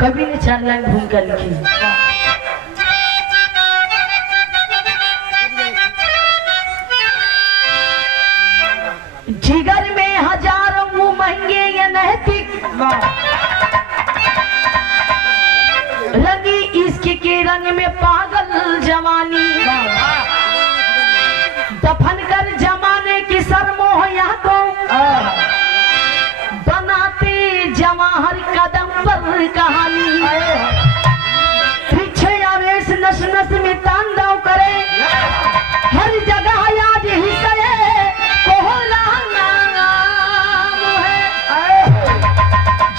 कवि ने 4 लाइन घूम कर लिखी। जिगर में हजारों महंगे ये नैतिक, रंगी इश्क के रंग में पागल जवानी, दफन कर जमाने की सरमोहया को बनाते जवाहर कदम पर कहानी। पीछे आवेश नस नस में तांडव करे, हर जगह याद हिस्से कोहला नाम है।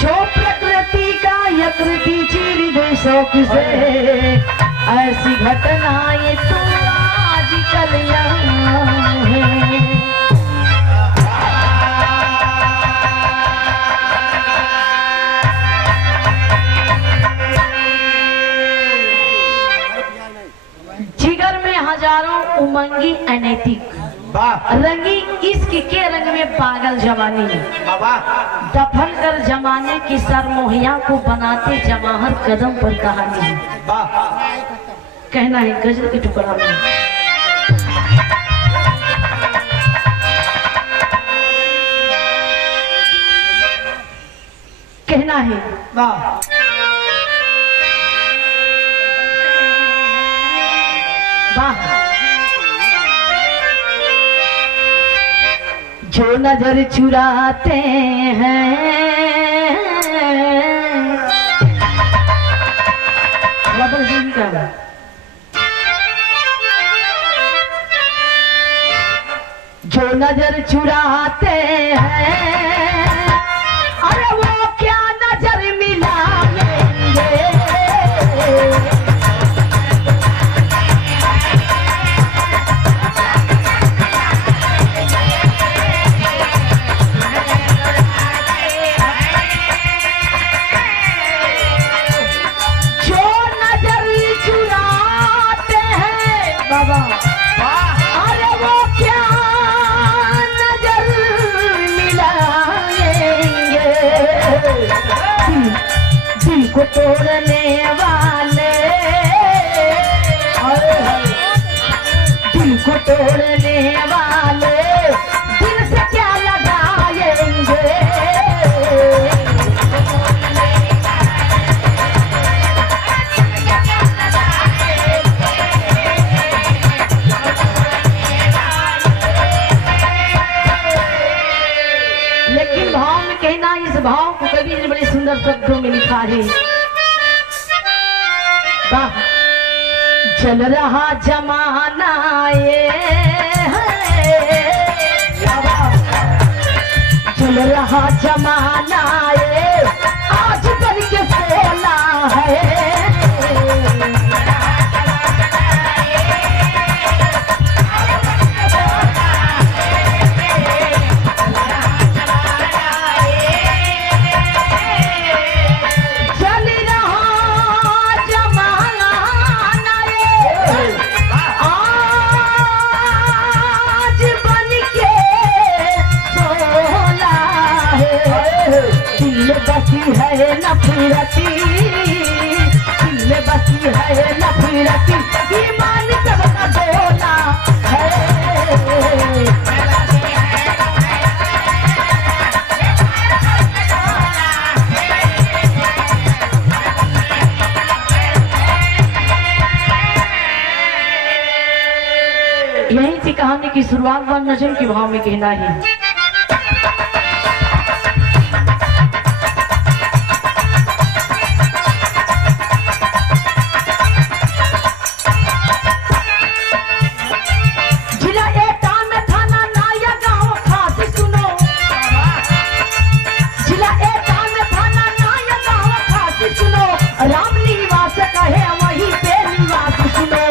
जो प्रकृति का यकृति चीर दे शौक से, ऐसी घटनाएं तो आजकल यहाँ है। जिगर में हजारों उमंगी अनैतिक, रंगी इश्क के रंग में पागल जवानी, दफन कर जमाने की सरमोहिया को बनाते जवाहर कदम पर कहानी। कहना है गजल के टुकड़ा में, कहना है वाह। जो नजर चुराते हैं, जो नजर चुराते हैं, अरे वो क्या नजर मिलाएंगे। दिल को तोड़ने वाले, दिल को तोड़ने वाले, दिल से क्या लगाएंगे। लेकिन भाव में कहना, इस भाव को कवि ने बड़े सुंदर शब्दों में लिखा है। चल रहा जमाना ये चल रहा जमाना ये, आज बन के सोना है। बसी है नफरती, दिल में बसी है नफरती, ईमान सबका डोला है। यहीं से कहानी की शुरुआत व नजम के भाव में कहना है। राम निवास कहे वहीं पे निवास सुनो।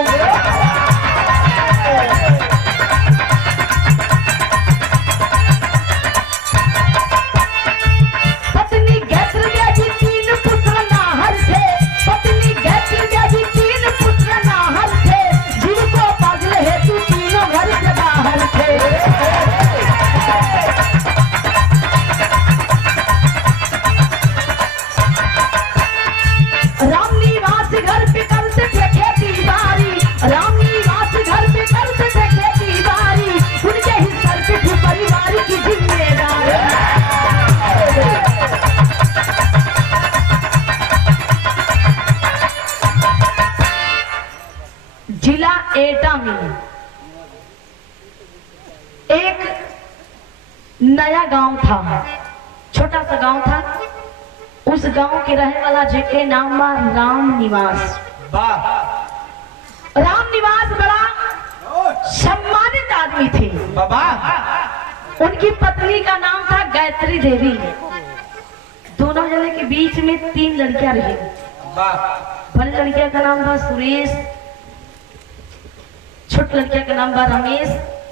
नया गांव था, छोटा सा गांव था। उस गांव के रहने वाला जेके नाम बा राम निवास। राम निवास बड़ा सम्मानित आदमी थे। बाबा उनकी पत्नी का नाम था गायत्री देवी। दोनों जने के बीच में 3 लड़कियां रही। बड़ी लड़किया का नाम था सुरेश, छोटी लड़किया का नाम बा रमेश,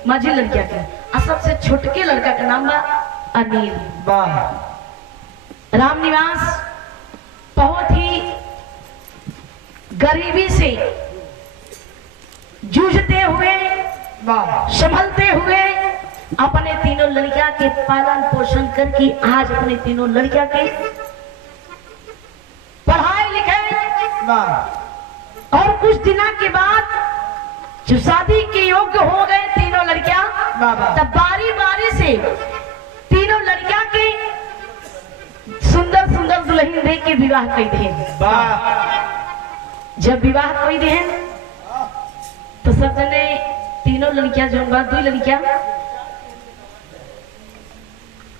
माझी लड़किया के और सबसे छोटके लड़का का नाम बा अनिल। राम निवास बहुत ही गरीबी से जूझते हुए संभलते हुए अपने तीनों लड़किया के पालन पोषण करके आज अपने तीनों लड़किया के पढ़ाई लिखाई और कुछ दिनों के बाद जो शादी के योग्य हो गए तीनों लड़कियां, तब बारी बारी से तीनों लड़कियां के सुंदर सुंदर दुल्हन देख के विवाह कर दे। जब विवाह कर दे तो सब जने तीनों लड़कियां जो बात 2 लड़कियां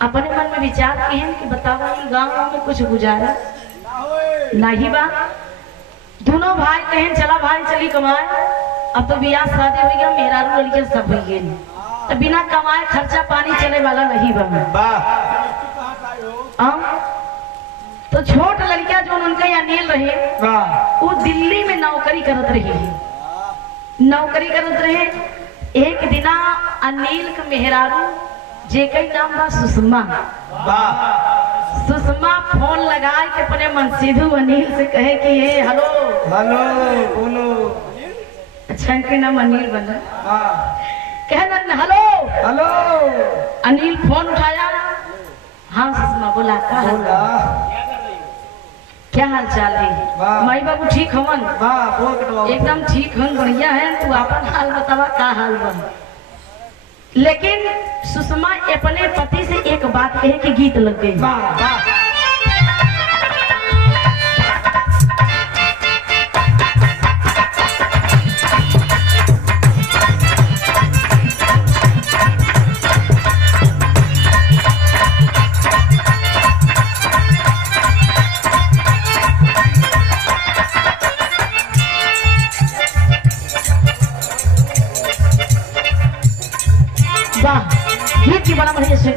अपने मन में विचार के हैं कि बतावा गांव में कुछ गुजारा नहीं बा। दोनों भाई कहें चला भाई चली कमाए, अब तो बियाह शादी हो गया, मेरा लड़कियां सब हो गए, तो बिना कमाए खर्चा पानी चले वाला नहीं बा। तो छोट लड़कियां जो उनका अनिल रहे वो दिल्ली में नौकरी करत रहे। एक दिना अनिल के मेहरारू जेके नाम बा सुषमा। सुषमा फोन लगाए के अपने मनसीधु अनिल से कहे कि ये हेलो बोलो। अच्छा इनके नाम अनिल बना। कहना हेलो। अनिल फोन उठाया। हाँ सुषमा बोला क्या हाल चाल है? माई बाबू ठीक हवन? एकदम ठीक हन, बढ़िया है। तू अपन हाल बतावा का हाल बन। लेकिन सुषमा अपने पति से एक बात कहे कि गीत लग गई। गीत की बड़ा बढ़िया से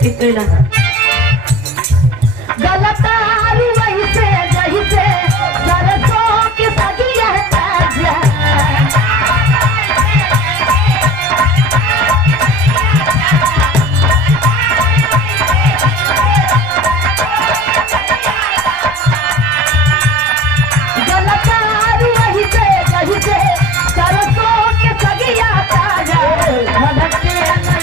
गलत वही से जही से सरसों के सगिया ताजा। गलत वही से जही से सरसों के सगिया ताजा।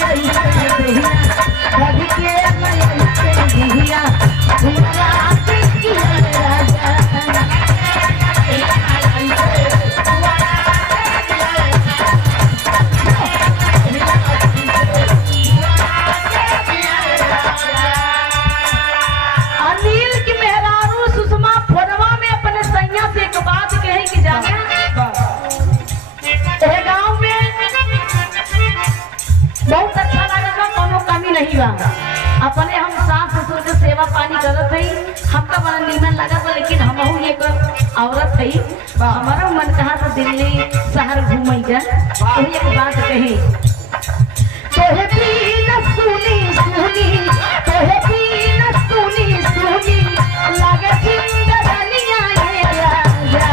अनिल की मेहरारू सुषमा फोनवा में अपने सैया से एक बात कही कि जाने गांव में बहुत अच्छा लगा, कोनो कमी नहीं बा। अपने हम सास ससुर के सेवा पानी करत हई, हमका बड़ा नीमन लगा था। लेकिन हमहू एक औरत हई, हमारा मन कहा था दिल्ली शहर घूमई का। वही एक बात कही तोहे पीना सुनी सुनी, तोहे पीना सुनी सुनी लगे जिंदगानिया ये राजा।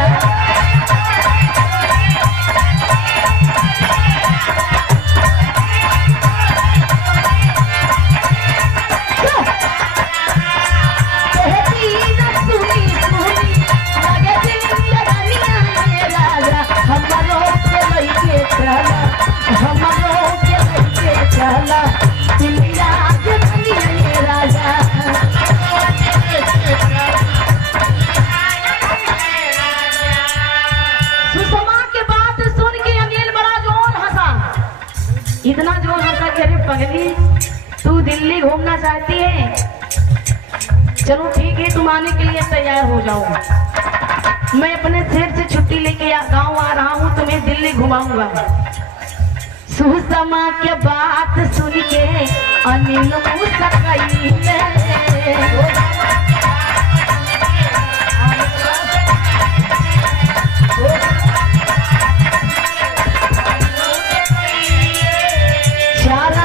इतना जोर हंसा कि अरे पगली तू दिल्ली घूमना चाहती है, चलो ठीक है तुम आने के लिए तैयार हो जाओ। मैं अपने शहर से छुट्टी लेके गांव आ रहा हूँ, तुम्हें दिल्ली घुमाऊंगा। सुषमा के बात सुन के अनिल मुस्कइले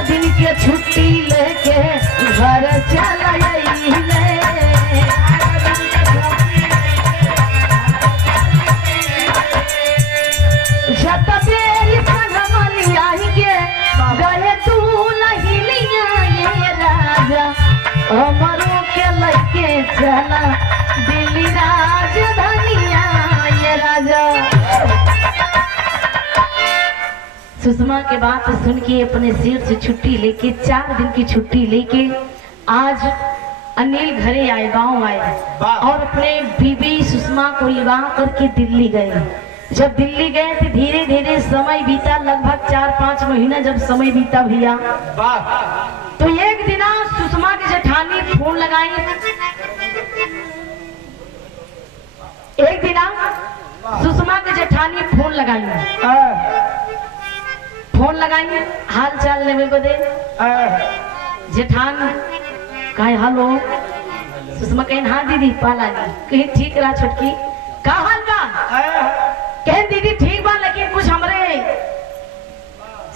दिन के छुट्टी लेके घर चल आइले जतबेरी संगमली आई के गए तू लहिलिया ये राजा हमरो के लेके चला दिल्ली राजधानिया ये राजा। सुषमा के बात सुन के अपने सिर से छुट्टी लेके 4 दिन की छुट्टी लेके आज अनिल घरे आए, गांव आए और अपने बीबी सुषमा को लिवा करके दिल्ली गए। जब दिल्ली गए तो धीरे धीरे समय बीता, लगभग 4-5 महीना जब समय बीता भैया, तो एक दिन सुषमा की जेठानी फोन लगाई। एक दिन सुषमा की जेठानी फोन लगाई हाल चाल लेवे बदे। जेठान कहे हेलो, सुषमा कहे हाँ दीदी पालानी, कहे ठीक रहा छोटकी, का हाल बा? कहे दीदी ठीक बा, लेकिन कुछ हमरे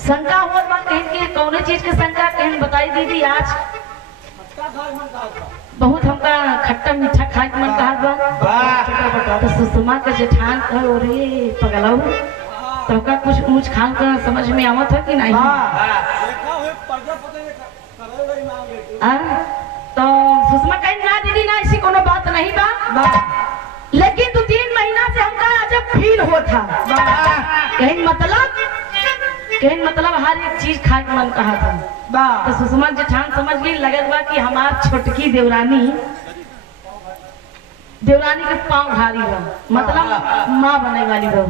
शंका हो बा। कहे कि कौन चीज के शंका? कहे बताई दीदी आज बहुत हमका खट्टा मीठा खाए के मन कहत बा। तो सुषमा के जेठान कहे अरे पगलाऊ तो का कुछ ऊंच खान कर समझ में आवत है कि नहीं? तो सुषमा कहीं ना दीदी ना ऐसी कोनो बात नहीं बा, लेकिन 2-3 महीना से हमका अजब फील होता। कहीं मतलब हर एक चीज खाए के मन कहा था। तो सुषमा जेठान समझ गई, लगत बा कि हमार छोटकी देवरानी के पाँव भारी बा, मतलब माँ बने वाली बा।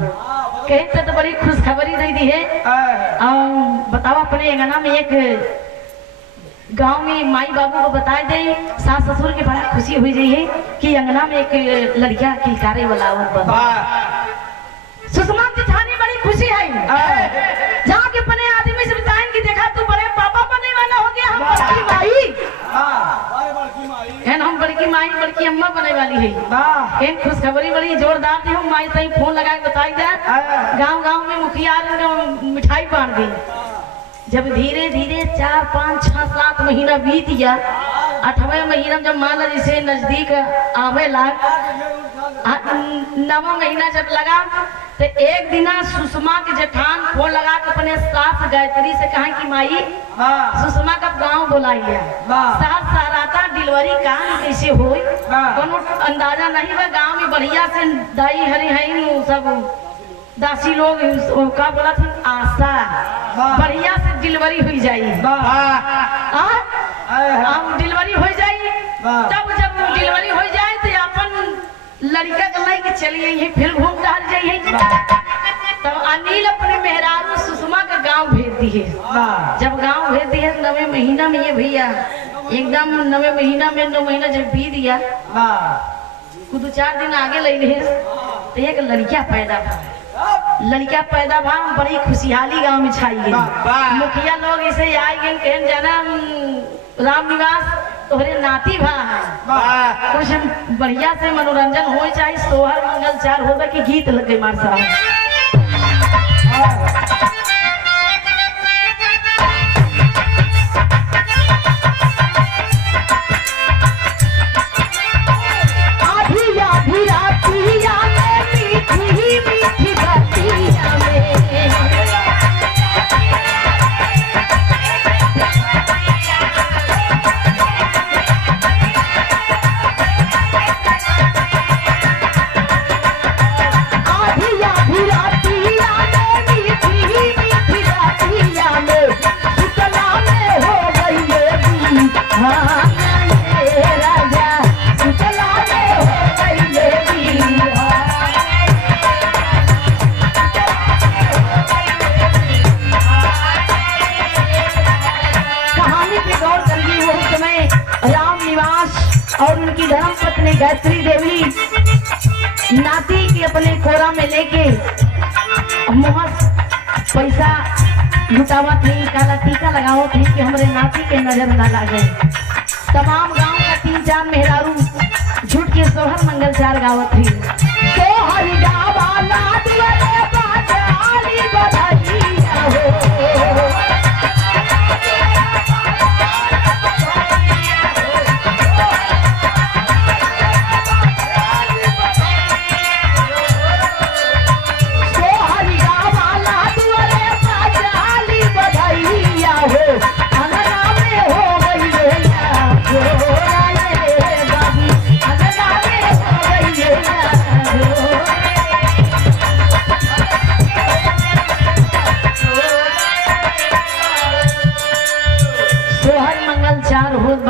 कहते तो बड़ी खुशखबरी दे दी है। बताओ अपने अंगना में एक गांव में माई बाबू को बताए दे, सास ससुर के बड़ा खुशी हुई रही है कि अंगना में एक लड़किया किलकारे वाला सुषमा जेठानी बड़ी खुशी है। जहाँ के अपने आदमी से बताएं कि देखा तू बड़े पापा बने वाला हो गया, हम बड़की माई बड़की अम्मा बने वाली है। एक खुशखबरी बड़ी जोरदार थी। हम माई तई फोन लगा के बताई दे, गांव में मुखिया मिठाई बांट दी। जब धीरे धीरे 4, 5, 6, 7 महीना बीत गया, 8वें महीना जब मान लो जैसे नजदीक आवे लाग, 9वां महीना जब लगा तो एक दिन सुषमा के जेठान फोन लगा के अपने सास गायत्री से कहा कि माई सुषमा का गांव बुलाइए, सास सहाराता डिलीवरी कहाँ कैसे हो, कोनो अंदाजा नहीं बा। गांव में बढ़िया से दाई हरी है सब दासी लोग का बोला थी आशा बढ़िया से डिलीवरी हुई जाए, डिलीवरी हो जाए। तब जब डिलीवरी हो जाए तो अपन लड़का के लेके चलिए यही फिर घूम टहल जाइए। तो अनिल अपने मेहरारू सुषमा का गांव भेज दिए। जब गांव भेज दिए 9वें महीना में ये भैया एकदम 9वें महीना में 9 महीना जब बीत गया, कुछ 2-4 दिन आगे ले लिए तो एक लड़किया पैदा भा, बड़ी खुशहाली गांव में छाई गई। मुखिया लोग ऐसे आए गए, कहन जाना राम निवास तोहरे नाती भा है, कुछ बढ़िया से मनोरंजन हो चाहे, सोहर मंगल चार होगा कि गीत लग गए मार साहब। और उनकी धर्म पत्नी गायत्री देवी नाती के अपने कोरा में लेके पैसा लुटावा थे काला टीका लगाओ थे कि हमारे नाती के नजर ना लागे। तमाम गांव का 3-4 मेहरारू झूठ के सोहर मंगल 4 गावत थी। सोहर गावाला दुआरे बाजाली बधाइया हो।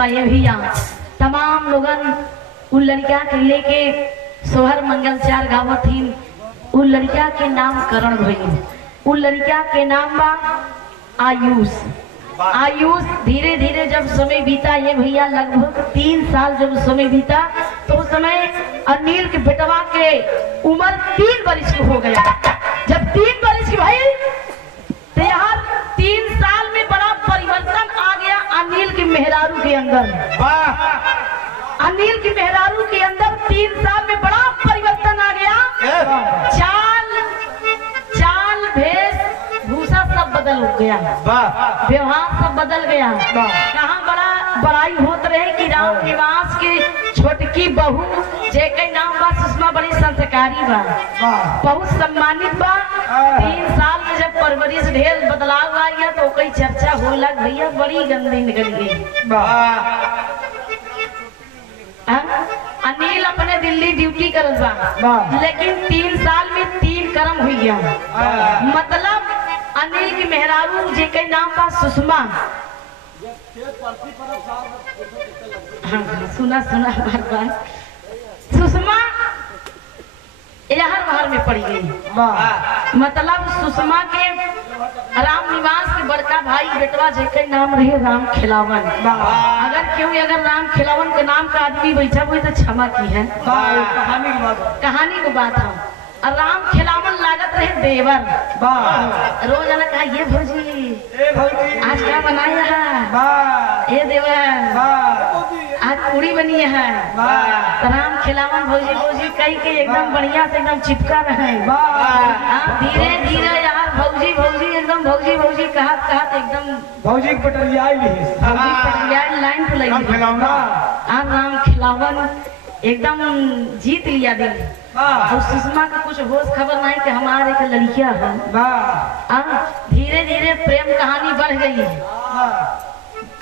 ये भैया तमाम लोगन उ लड़किया के लेके सोहर मंगल 4 गावत थी। उ लड़किया के नाम करण भई। उ लड़किया के नाम बा आयुष। आयुष धीरे धीरे जब समय बीता ये भैया लगभग 3 साल जब समय बीता तो उस समय अनिल के बेटवा के उम्र 3 वर्ष की हो गया। जब 3 वर्ष की भाई तो यार 3 साल में बड़ा परिवर्तन आ गया अनिल की मेहरारू के अंदर। अनिल की मेहरारू के अंदर 3 साल में बड़ा परिवर्तन आ गया। चाल भेष भूषा सब बदल गया, व्यवहार सब बदल गया। कहाँ बड़ाई होत रहे कि राम निवास की छोटकी बहू जेके नाम बा सुषमा बड़ी संस्कारी बा, बहुत सम्मानित बा। 3 साल में जब परवरिश ढेर बदलाव आ गया तो कई चर्चा हो लग भैया बड़ी गंदी निकल गई। अनिल अपने दिल्ली ड्यूटी करत बा लेकिन 3 साल में 3 कर्म हुई गया। मतलब अनिल की मेहरारू जेके नाम बा सुषमा। सुना बार सुषमा बाहर में पड़ी गई। मतलब सुषमा के राम निवास के बड़का भाई बेटवा जेके नाम रहे राम खिलावन। अगर राम खिलावन के नाम का आदमी बैठा हुई तो क्षमा की है, कहानी की बात है। राम खिलावन लागत रहे देवर। रोज ना कहा ये भौजी आज क्या बनाया है, ये देवर आज पूरी बनी है। तो राम खिलावन भौजी कही के एकदम बढ़िया से एकदम चिपका रहे। धीरे धीरे यार भौजी एकदम भौजी कहत एकदम भौजी पटरिया लाइन पे लगी। राम खिलावन एकदम जीत लिया दिल। और सुषमा का कुछ होश खबर नहीं कि हमारे एक लड़किया है। धीरे धीरे प्रेम कहानी बढ़ गई।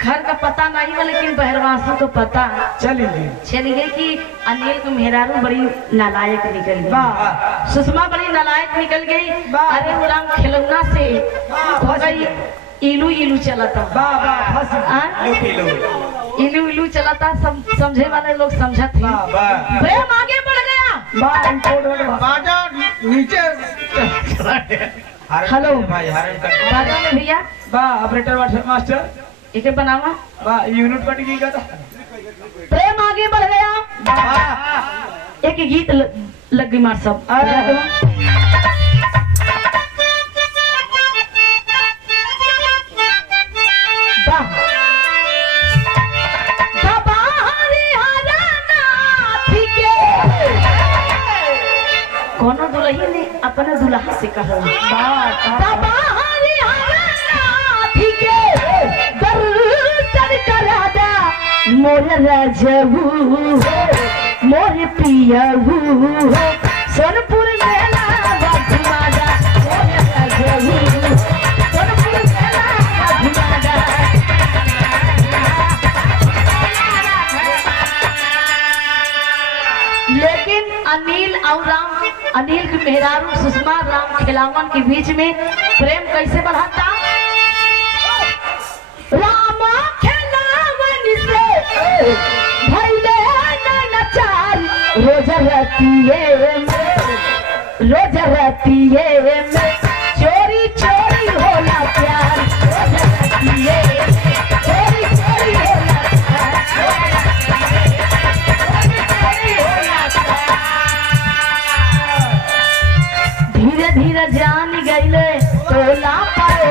घर का पता नहीं बा लेकिन बहरवासों को पता चली गई कि अनिल की मेहरारू बड़ी नालायक निकल गई, सुषमा बड़ी नालायक निकल गई। अरे वो राम खिलौना से हो गई इलू चलाता। इलू चलाता समझे वाले लोग समझत थे। प्रेम आगे बढ़ गया। हेलो बाजा में भैया ऑपरेटर मास्टर इके बनावा यूनिट कट गई। प्रेम आगे बढ़ गया। एक गीत लग गई मार सब। कोनो दुल्ही ने अपने दुल्हा से कहा मोर राजू मोर पियाऊ सोनपुर मेला घुमादा मोर राजू सोनपुर मेला घुमादा। लेकिन अनिल की मेहरारू सुषमा राम खिलावन के बीच में प्रेम कैसे बढ़ाता। राम खिलावन से भइले नचार रोज रतिये में चोरी चोरी होला प्यार। चोरी चोरी होला धीरे धीरे जान गईले टोला पाए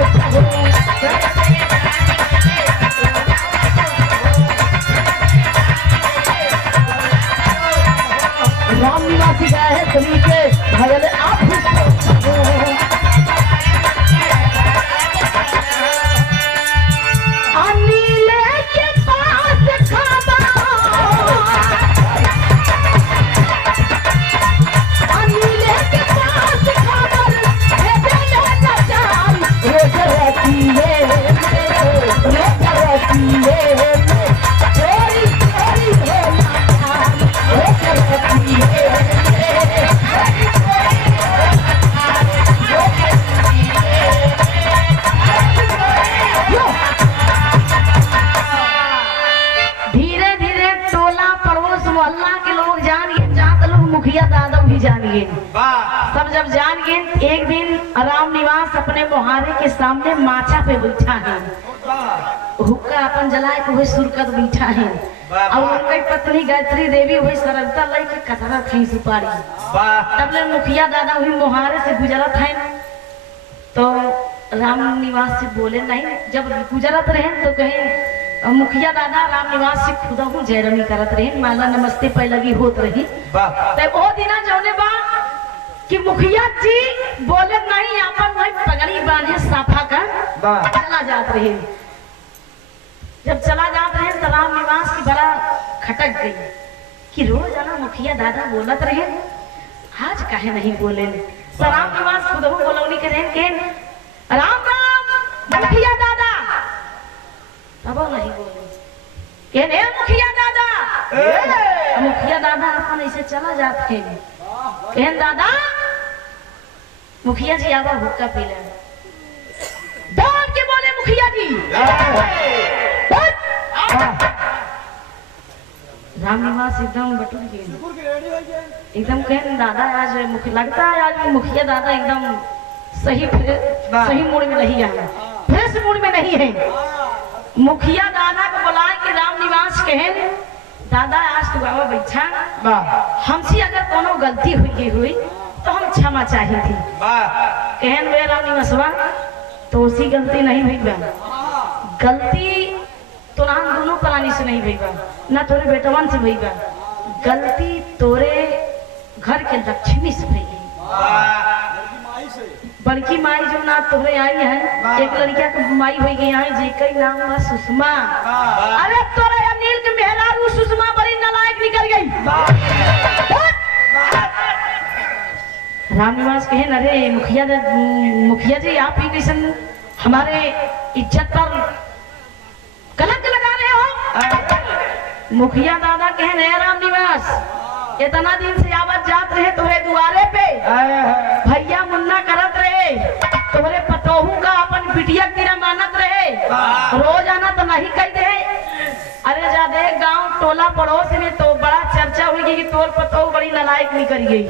मुखिया दादा भी जान गए। सब जब जान गए, एक दिन राम निवास अपने मुहारे के सामने माचा पे बैठा है, हुक्का अपन जलाए के वही सुरकत बैठा है, और उनकी पत्नी गायत्री देवी वही सरलता लई के कतरा थी सुपारी। तब ले मुखिया दादा वही मुहारे से गुजरत है, तो राम निवास से बोले नहीं, जब गुजरत रहे तो कहे मुखिया दादा राम निवास से खुदा हूँ जयरमी करत रहे, माला नमस्ते पे लगी होत रही। तो वो दिना जौने बा कि मुखिया जी बोले नहीं, अपन वही पगड़ी बांधे साफा का चला जात रहे। जब चला जात रहे तो राम निवास की बड़ा खटक गई कि रोज आना मुखिया दादा बोलत रहे, आज काहे नहीं बोले। तो राम निवास खुद हूँ बोलौनी करे के राम राम मुखिया दादा, तब नहीं बोले के ने मुखिया दादा। मुखिया दादा अपन ऐसे चला जाते हैं, कहन दादा मुखिया जी आवा हुक्का पी ले। दौड़ के बोले मुखिया जी, राम निवास एकदम बटुक गए, एकदम कहन दादा आज लगता है आज मुखिया दादा एकदम सही मूड में नहीं है, फ्रेश मूड में नहीं है। मुखिया दादा को बुलाए कि राम निवास कहन दादा आज तू बाबा बैठा, हमसे अगर कोनो गलती हुई तो हम क्षमा चाही थी। कहन वे राम निवासवा तो उसी गलती नहीं हुई बा, गलती तो ना दोनों प्राणी से नहीं हुई बा, ना तोरे बेटवन से हुई बा, गलती तोरे घर के लक्ष्मी से हुई। बड़की माई जो ना तोरे आई है, एक लड़किया के माई हुई गई है जेकर नाम बा सुषमा। अरे तोरे अनिल के मेहरारू सुषमा बड़ी नालायक निकल गई। राम निवास कहे अरे मुखिया जी आप ही कैसन हमारे इज्जत पर कलंक लगा रहे हो। मुखिया दादा कहे राम निवास इतना दिन से आवत जात रहे तोरे दुआरे पे, भैया मुन्ना करत रहे, तोरे पतोहू का अपन बिटिया तेरा मानत रहे, रोज आना तो नहीं कह दे। अरे जा दे गांव टोला पड़ोस में तो बड़ा चर्चा हुई कि तोर पतोहू बड़ी नालायक निकल गई।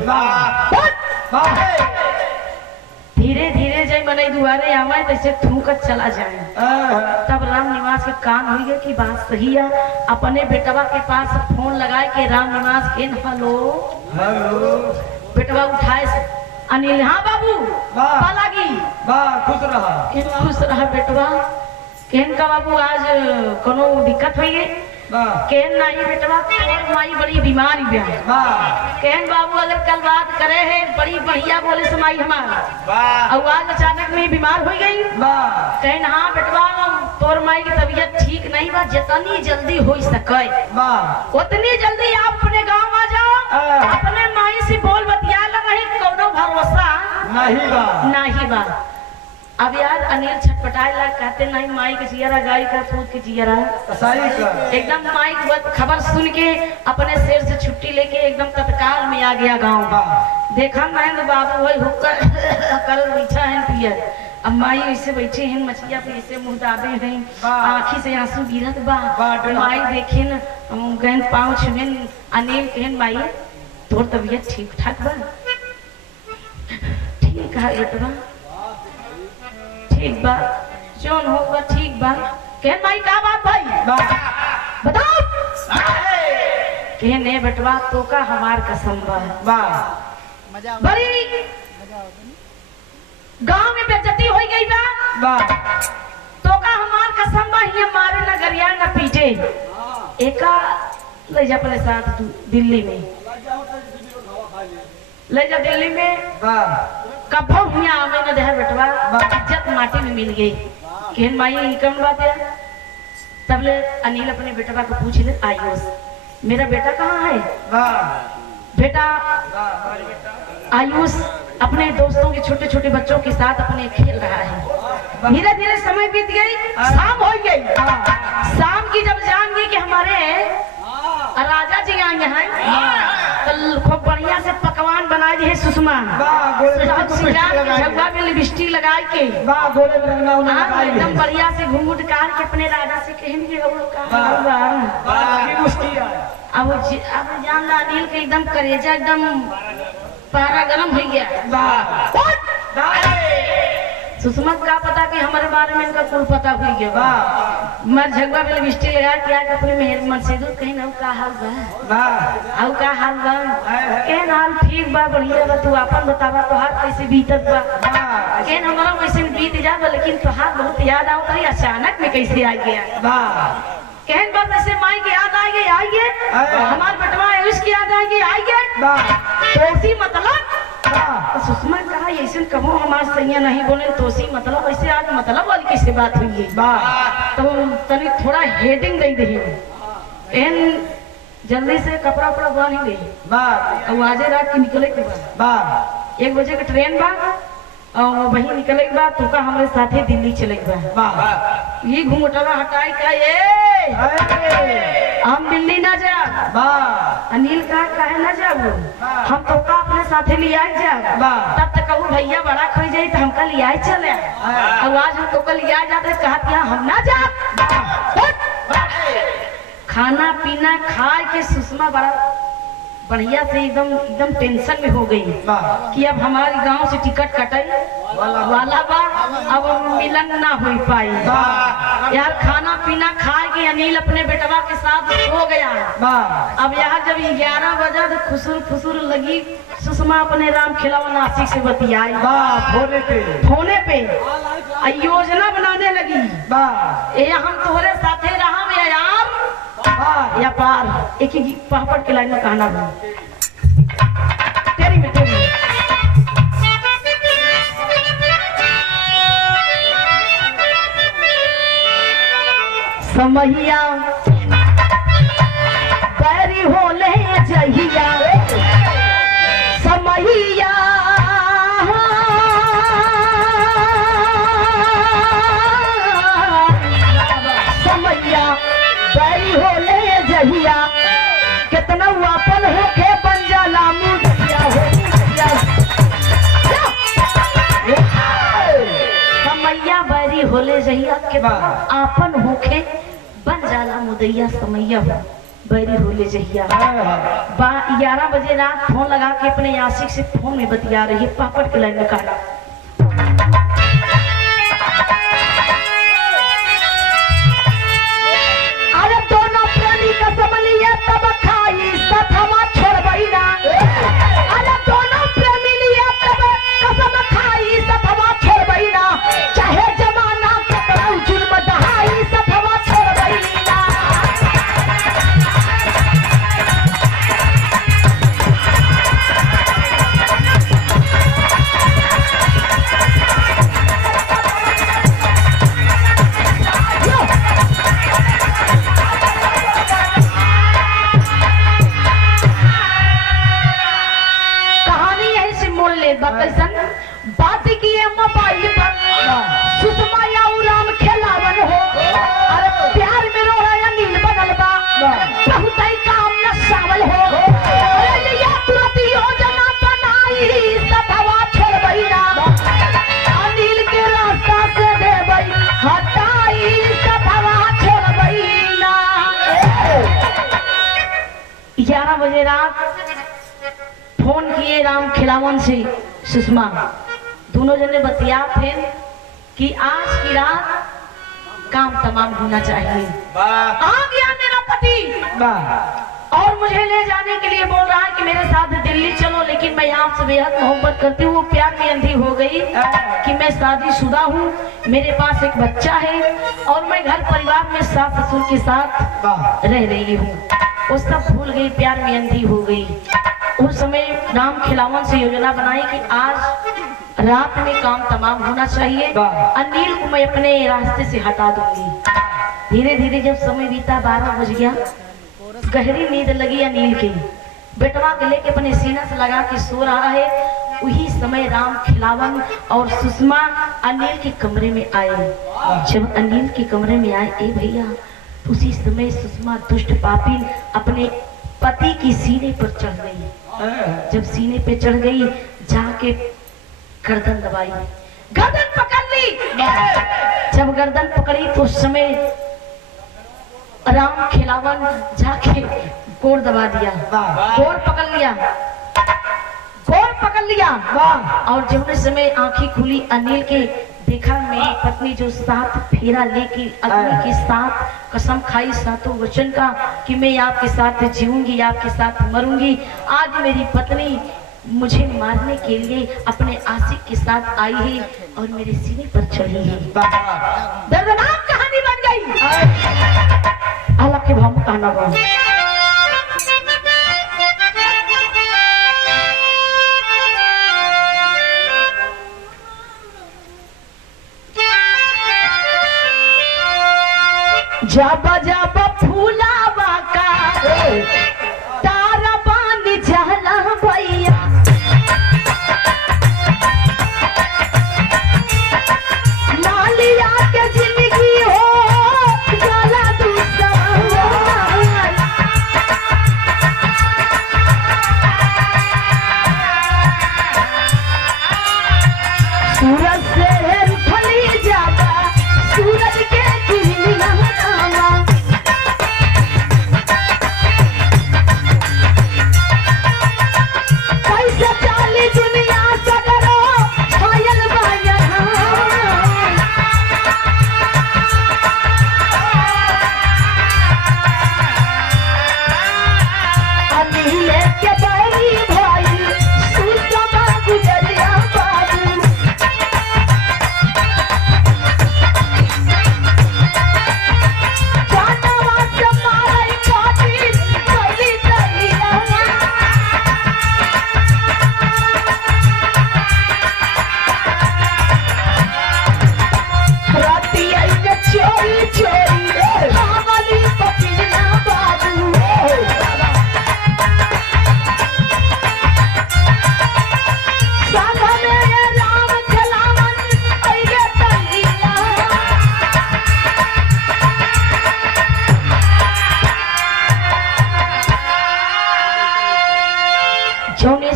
धीरे धीरे जय मने दुआरे आवे तैसे थूकत चला जाए। तब राम निवास के कान हुई गए कि बात सही है, अपने बेटवा के पास फोन लगाए के राम निवास के हेलो बेटवा उठाए अनिल, हाँ बाबू लगी खुश रहा बेटवा। केन का बाबू आज कोनो दिक्कत हुई है? केन नहीं बेटवा तोर माई बड़ी बीमार ही केन बाबू अगर कल बात करे है बड़ी बढ़िया बोले समाई हमारा और आज अचानक में बीमार हो गई। कहन हाँ बेटवा तोर माई की तबीयत ठीक नहीं बा, जितनी जल्दी हो सके उतनी जल्दी आप अपने गांव आ जाओ, अपने माई से बोल बतिया नहीं कोनो भरोसा नहीं बा। अब यार अनिल छटपटाए लग कहते नहीं माई के जियरा गाय का पूत के जियरा एकदम माई की खबर सुन के अपने शेर से छुट्टी लेके एकदम तत्काल में आ गया गांव। देखा महेंद्र बाबू वही हुक्का कर बैठा है पिया, अब माई ऐसे बैठे हैं मछलिया पे ऐसे मुंह दाबे हैं, आँखी से आंसू गिरत बा। माई देखे न गहन पाँव छुन अनिल कहन माई तोर तबीयत ठीक ठाक बा? ठीक है बेटवा ठीक बा, जोन होगा ठीक बा। कहन माई का बात भाई बताओ? कहने बेटवा तो का हमार कसम बा, बड़ी गांव में बेइज्जती हो गई बा, तो का हमार कसम बा, ये मारे न गरिया न पीटे। एका ले जा अपने साथ दिल्ली में, ले जा दिल्ली में कभो हिया आवे न दे बेटवा, इज्जत माटी में मिल गई। कहन माई कौन बात है? तब ले अनिल अपने बेटवा को पूछ ले आयुष मेरा बेटा कहाँ है? बेटा आयुष अपने दोस्तों के छोटे छोटे बच्चों के साथ अपने खेल रहा है। धीरे धीरे समय बीत गई, शाम हो गई। शाम की जब जान गई कि हमारे राजा जी आए हैं तो खूब बढ़िया से पकवान बनाए दी है सुषमा, झुग्गा में लिपस्टिक लगा के एकदम बढ़िया से घूंघट काट के अपने राजा से कहेंगे अब जान ला अनिल के एकदम करेजा एकदम पारा गरम हो गया। सुषमा का पता कि हमारे बारे में इनका कुल पता हुई गया। मर झगड़ा में लिपस्टिक लगा के आके अपने मेहर मन से दूध कहीं ना का हाल बा आउ का हाल बा केन हाल ठीक बा बढ़िया बा तू अपन बतावा तोहार कैसे बीतत बा केन हमारा वैसे बीत जा लेकिन तोहार बहुत याद आओ तरी अचानक में कैसे आ गया कहन बात ऐसे माई की याद आई गई हमारे बेटवा है उसकी याद आई गई तो उसी मतलब सुषमा कहा ऐसे कहो हमारे सैया नहीं बोले तो उसी मतलब ऐसे आज मतलब वाली कैसे बात हुई है तो तनी थोड़ा हेडिंग दे दे एन जल्दी से कपड़ा उपड़ा बांध ही गई आजे रात की निकले के बाद 1 बजे का ट्रेन बा और वही निकले के बाद तुका हमारे साथे दिल्ली चले बा ये घूंघटवा हटाई का ये हम दिल्ली ना जा अनिल का काहे ना जाऊ हम तो का अपने साथे ले आए जा तब तक कहूँ भैया बड़ा खोई जाए तो हमका ले आए चले और आज हम तो कल ले आए जाते कहा कि हम ना जा खाना पीना खाए के सुषमा बड़ा बढ़िया से एकदम टेंशन में हो गई कि अब हमारे गांव से टिकट कटाई वाला बा अब मिलन ना हो पाई यार खाना पीना खाए के अनिल अपने बेटवा के साथ हो गया अब यहाँ जब 11 बजा तो खुसुर लगी सुषमा अपने राम खिलावन आशिक से बतियाई फोने पे योजना बनाने लगी ये हम तोहरे साथे रहा यार या पार एक ही पापड़ के लाइन में कहना था तेरी में तेरी समहिया बैरी होले जहिया समहिया समहिया बैरी होले जहिया कितना वापन होके बन जाला मुझिया समैया बैरी होले जहिया कितना आपन होके बन जाला मुदैया समैया बैरी होले जहिया 11 बजे रात फोन लगा के अपने आशिक से फोन में बतिया रही है पापड़ के लाइन में कहना तब खाई सथवा छोड़बई ना अरे दोनों प्रेमी लिया तब कसम खाई सथवा छोड़बई ना चाहे जमाना कितना जुल्म दहाई सथवा छोड़बई ना बात की मोबाइल पर सुषमा या राम खेलावन हो अरे प्यार में रो रहा नील बनल बा बहुत ही काम न शामिल हो अरे लिया तुरंत योजना बनाई सथवा छोड़बई ना अनिल के रास्ता से देबई हटाई सथवा छोड़बई ना 11 बजे रात फोन किए राम खिलावन से सुषमा दोनों जने बतिया थे कि आज की रात काम तमाम होना चाहिए आ गया मेरा पति और मुझे ले जाने के लिए बोल रहा है कि मेरे साथ दिल्ली चलो लेकिन मैं आपसे बेहद मोहब्बत करती हूँ प्यार में अंधी हो गई कि मैं शादीशुदा हूँ मेरे पास एक बच्चा है और मैं घर परिवार में सास ससुर के साथ रह रही हूँ वो सब भूल गई प्यार में अंधी हो गई उस समय राम खिलावन से योजना बनाई कि आज रात में काम तमाम होना चाहिए अनिल को मैं अपने रास्ते से हटा दूंगी धीरे धीरे जब समय बीता 12 बज गया गहरी नींद लगी अनिल की बेटवा के लेके अपने सीना से लगा के सो रहा है वही समय राम खिलावन और सुषमा अनिल के कमरे में आए जब अनिल के कमरे में आए ए भैया उसी समय सुषमा दुष्ट पापी अपने पति की सीने पर चढ़ गई जब सीने पे चढ़ गई जाके गर्दन दबाई गर्दन पकड़ ली जब गर्दन पकड़ी तो उस समय राम खिलावन जाके गोड़ दबा दिया, गोड़ पकड़ लिया, गोड़ पकड़ लिया। और जब उस समय आंखें खुली, अनिल के देखा मेरी पत्नी जो 7 फेरा लेके अग्नि के साथ कसम खाई सातों वचन का कि मैं आपके साथ जीऊंगी, आपके साथ मरूंगी। आज मेरी पत्नी मुझे मारने के लिए अपने आशिक के साथ आई है और मेरे सीने पर चढ़ी है। दर्दनाक कहानी बन गई। अलग के भाव में कहना होगा। जाबा जाबा फूलावा का तारा बांध जाला भैया, लालिया के जिंदगी हो जाला दूसरा। सूरज से उठली जाबा, सूरज के किरणा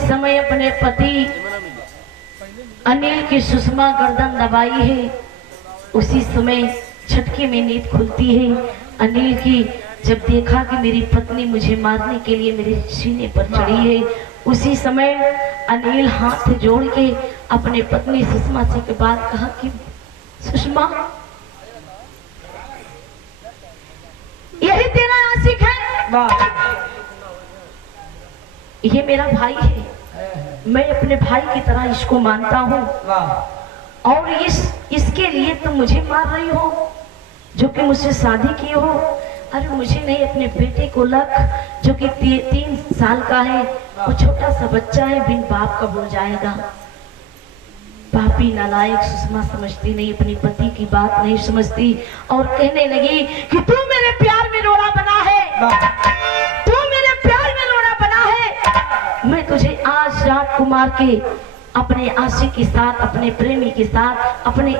समय अपने पति अनिल की सुषमा गर्दन दबाई है, उसी समय झटके में नींद खुलती है। अनिल की जब देखा कि मेरी पत्नी मुझे मारने के लिए मेरे सीने पर चढ़ी है, उसी समय अनिल हाथ जोड़ के अपने पत्नी सुषमा से के बाद कहा कि सुषमा, यही तेरा आशिक है? ये मेरा भाई है, मैं अपने भाई की तरह इसको मानता हूँ, और इसके लिए तुम मुझे मार रही हो जो कि मुझसे शादी की हो। अरे मुझे नहीं, अपने बेटे को लख जो कि 3 साल का है, वो छोटा सा बच्चा है, बिन बाप का बोल जाएगा। पापी नालायक सुषमा समझती नहीं, अपनी पति की बात नहीं समझती और कहने लगी कि तू मेरे प्यार में रोड़ा बना है, तू मेरे प्यार में रोड़ा बना है। मैं तुझे आज राजकुमार के अपने आशिक के साथ, अपने प्रेमी के साथ, अपने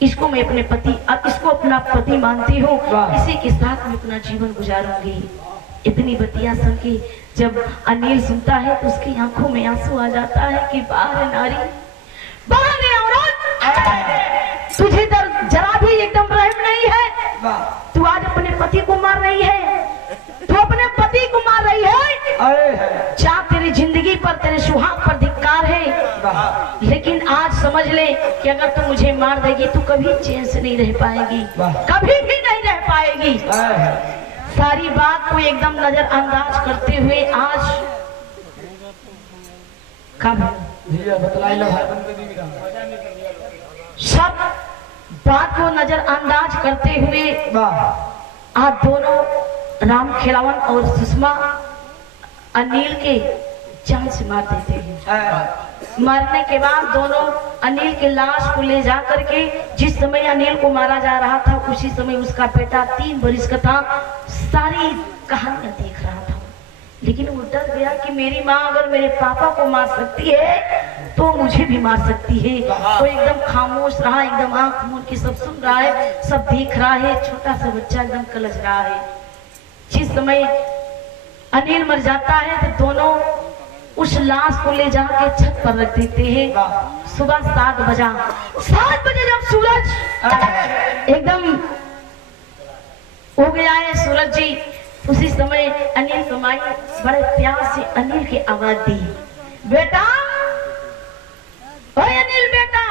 इसको मैं अपने पति, अब इसको अपना पति मानती हूँ, इसी के साथ मैं अपना जीवन गुजारूंगी। इतनी बतिया सुन के जब अनिल सुनता है तो उसकी आंखों में आंसू आ जाता है कि बाहर नारी, बाहर औरत, तुझे जरा भी एकदम रहम नहीं है। तू आज अपने पति को मार रही है, तू अपने पति को मार रही है। क्या तेरी जिंदगी पर, तेरे सुहाग पर धिक्कार है। लेकिन आज समझ ले कि अगर तू मुझे मार देगी तो कभी चैन से नहीं रह पाएगी, कभी भी नहीं रह पाएगी। सारी बात को एकदम नजरअंदाज करते हुए आज सब बात को नजरअंदाज करते हुए आज दोनों राम खिलावन और सुषमा अनिल के जान से मार देते हैं। मारने के बाद दोनों अनिल के लाश को ले जा करके, जिस समय अनिल को मारा जा रहा था उसी समय उसका बेटा 3 वर्ष का था, सारी कहानियां देख रहा था। लेकिन वो डर गया कि मेरी माँ अगर मेरे पापा को मार सकती है तो मुझे भी मार सकती है। वो एकदम खामोश रहा, एकदम आंख मूंद के सब सुन रहा है, सब देख रहा है। छोटा सा बच्चा एकदम कलज रहा है। जिस समय अनिल मर जाता है तो दोनों उस लाश को ले जाके छत पर रख देते हैं। सुबह 7 बजे जब सूरज एकदम हो गया है सूरज जी। उसी समय अनिल कमाई बड़े प्यार से अनिल की आवाज दी, बेटा, ओए अनिल बेटा।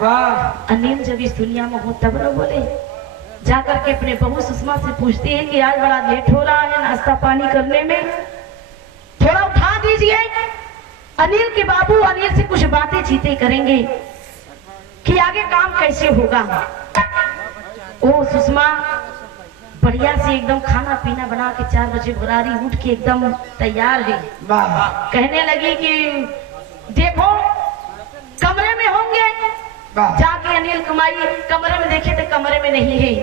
वाह। अनिल जब इस दुनिया में हो तब न बोले, जाकर के अपने बहू सुषमा से पूछते हैं कि आज बड़ा लेट हो रहा है नाश्ता पानी करने में, थोड़ा उठा दीजिए। अनिल के बाबू अनिल से कुछ बातें चीतें करेंगे कि आगे काम कैसे होगा। ओ सुषमा बढ़िया से एकदम खाना पीना बना के 4 बजे भरारी उठ के एकदम तैयार है। कहने लगी कि देखो कमरे में होंगे। जाके अनिल कमाई कमरे में देखे तो कमरे में नहीं है।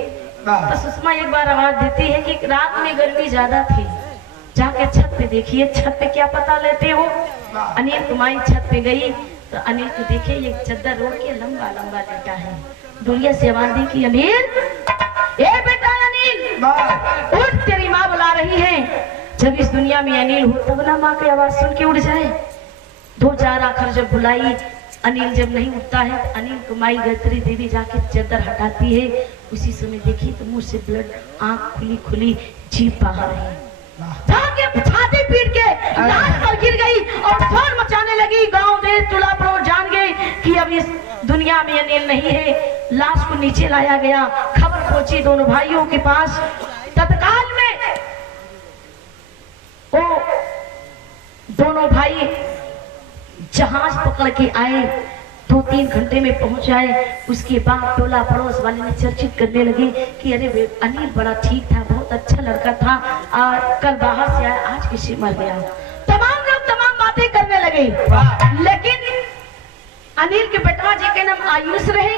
तो सुषमा एक बार आवाज देती है कि रात में गर्मी ज्यादा थी, जाके छत पे देखिए, छत पे क्या पता लेते हो। अनिल कमाई छत पे गई तो अनिल को देखे ये चद्दर ओढ़ के लंबा लंबा लेटा है। दुनिया से आवाज दी कि अनिल, ए बेटा अनिल, उठ, तेरी माँ बुला रही है। जब इस दुनिया में अनिल हो तब ना माँ की आवाज सुन के उठ जाए। 2-4 आखिर जब बुलाई, अनिल जब नहीं उठता है तो अनिल कमाई गायत्री देवी जाके चद्दर हटाती है। उसी समय देखी तो मुंह से ब्लड, आंख खुली खुली, जीभ बाहर है। जाके छाती पीट के लाश पर गिर गई और शोर मचाने लगी। गांव देश टोला पड़ोस जान गए कि अब इस दुनिया में अनिल नहीं है। लाश को नीचे लाया गया, खबर पहुंची दोनों भाइयों के पास। तत्काल में वो दोनों भाई जहाज पकड़ के आए, 2-3 घंटे में पहुंच आए। उसके बाद टोला पड़ोस वाले ने चर्चित करने लगे कि अरे अनिल बड़ा ठीक था, बहुत अच्छा लड़का था, और कल बाहर से आया, आज किसी मर गया। तमाम लोग तमाम बातें करने लगे। लेकिन अनिल के बेटवा जी के नाम आयुष रहे।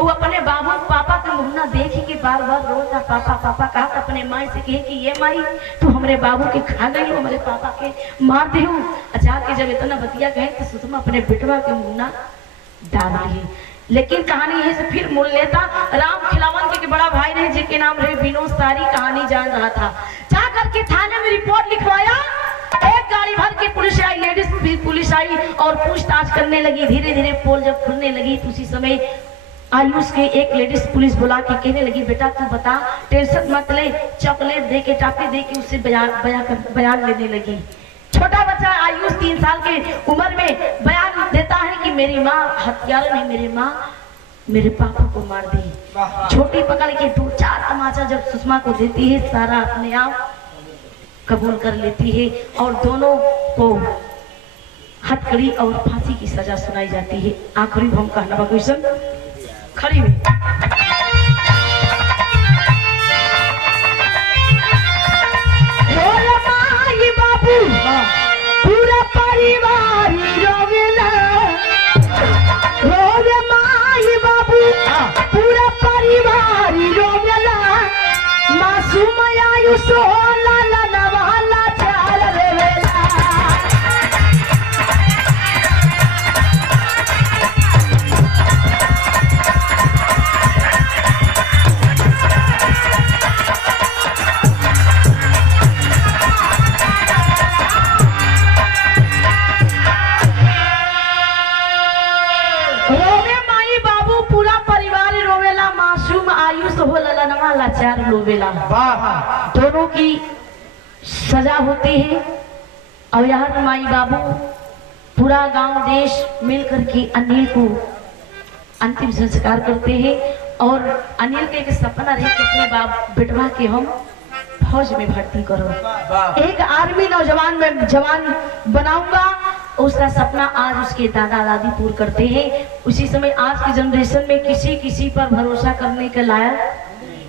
वो अपने बाबू पापा के मुन्ना देखे कि बार बार रोता पापा पापा कहा, अपने माई से कहे कि ये माई तू हमारे बाबू के खा गई हो, हमारे पापा के मार दे हो। जाके जब इतना बतिया कहे तो सुषमा अपने बेटवा के मुन्ना डाल ली। लेकिन कहानी है से फिर मोड़ लेता। राम खिलावन के बड़ा भाई रहे जिनके नाम रहे विनोद, सारी कहानी जान रहा था। जाकर के थाने में रिपोर्ट लिखवाया। एक गाड़ी भर के पुलिस आई, लेडीज पुलिस आई और पूछताछ करने लगी। धीरे धीरे पोल जब खुलने लगी तो उसी समय आयुष के एक लेडीज पुलिस बुला के कहने लगी, बेटा तू बता, टेंशन मत ले, चॉकलेट दे के टापी दे के उससे बयान लेने लगी। छोटा बच्चा आयुष 3 साल के उम्र में बयान देता है कि मेरी माँ हत्यारा नहीं, मेरी माँ मेरे पापा को मार दी। छोटी पकड़ के 2-4 तमाचा जब सुषमा को देती है, सारा अपने आप कबूल कर लेती है और दोनों को हथकड़ी और फांसी की सजा सुनाई जाती है। आखिरी हम कहना क्वेश्चन खड़ी हुई। बाबू पूरा परिवार रोवेला, रोवे माई बाबू पूरा परिवार रोवेला। मासूम आयुष लाला नवाला चाल रोवेला। लाचार लोवेला, दोनों की सजा होती है। और यहाँ माई बाबू पूरा गांव देश मिलकर के अनिल को अंतिम संस्कार करते हैं। और अनिल के एक सपना रहे कि अपने बाप बेटवा के हम फौज में भर्ती करो, एक आर्मी नौजवान में जवान बनाऊंगा। उसका सपना आज उसके दादा दादी पूर्ण करते हैं। उसी समय आज की जनरेशन में किसी पर भरोसा करने के लायक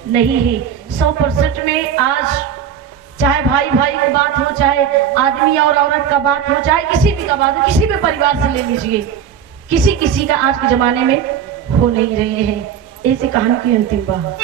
नहीं है। 100% में आज चाहे भाई भाई की बात हो, चाहे आदमी और औरत का बात हो, चाहे किसी भी का बात हो, किसी भी परिवार से ले लीजिए, किसी का आज के जमाने में हो नहीं रहे हैं। ऐसी कहानी की अंतिम बात।